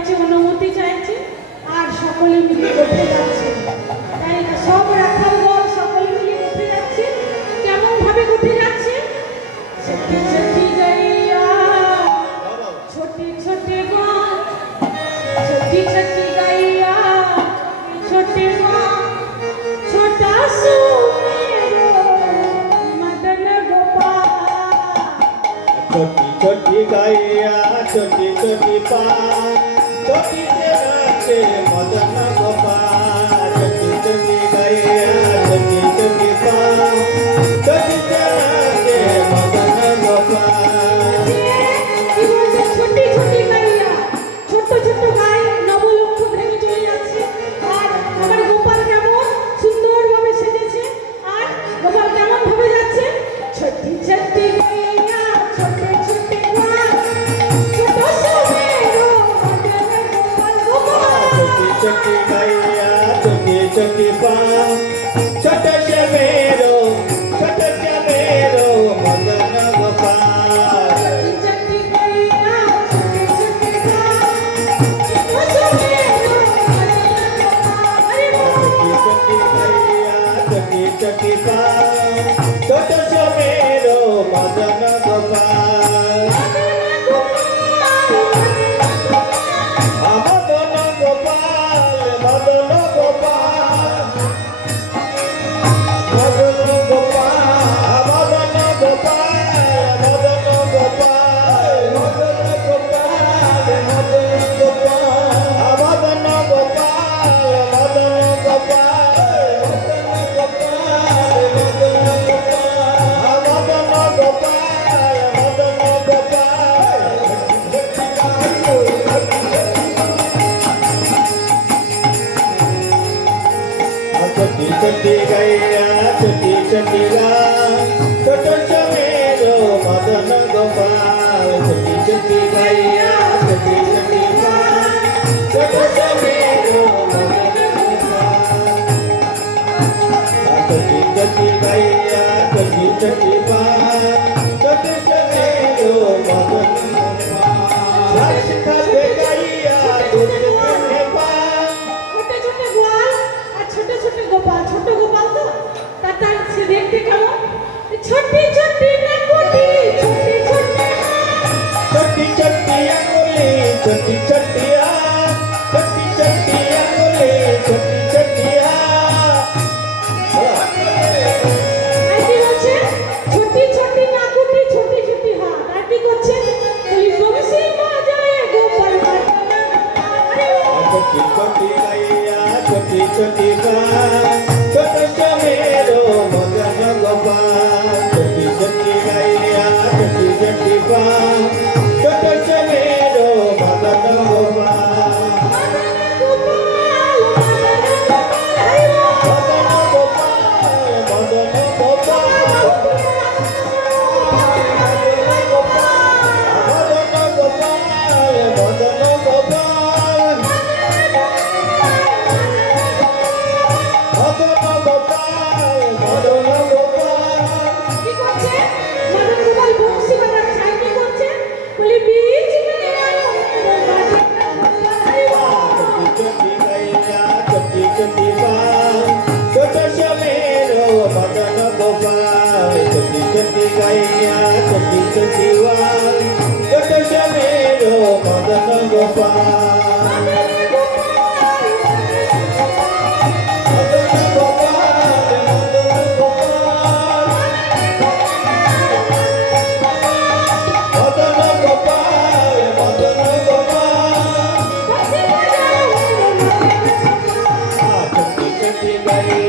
কাছে অনুমতি চাইছি আর সকলে মিলে করতে যাচ্ছে। তাই না জগদপা ગોપાલ મદન ગોપાલ. छोटी छोटिया Thank you.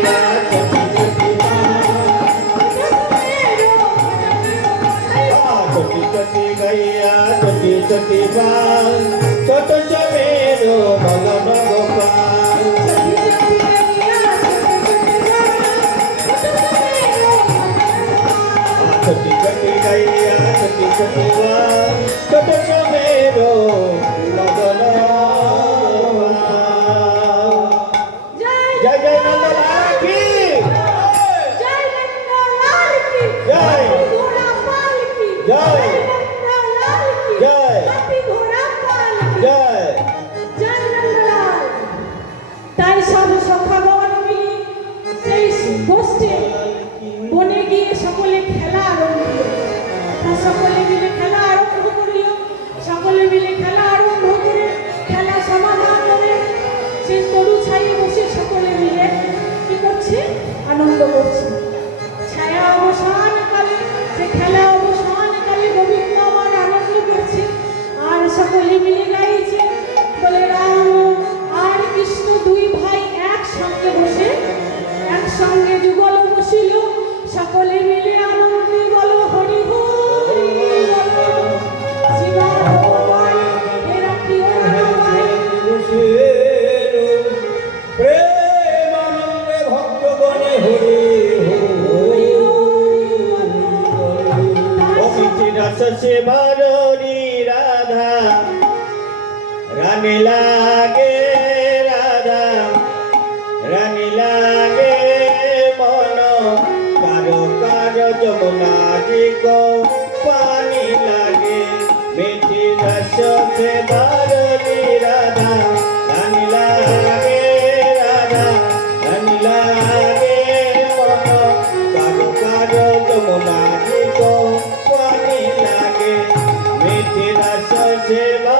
ಸೇವಾ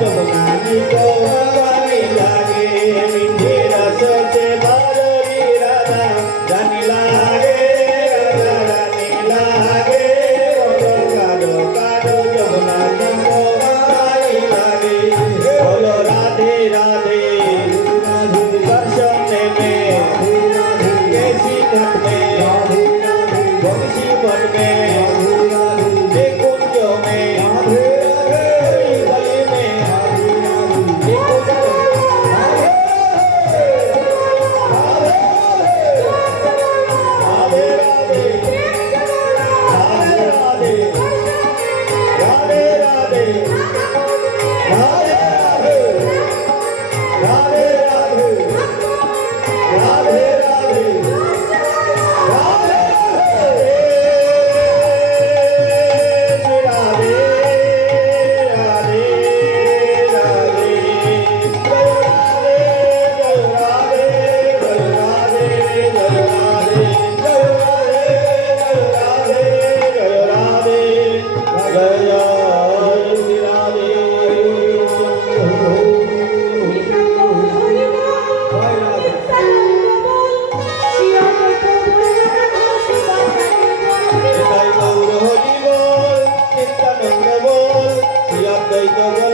कारो जमुनानी को বল চিন্তা নগ্ন বল ইয়াদ দৈত বল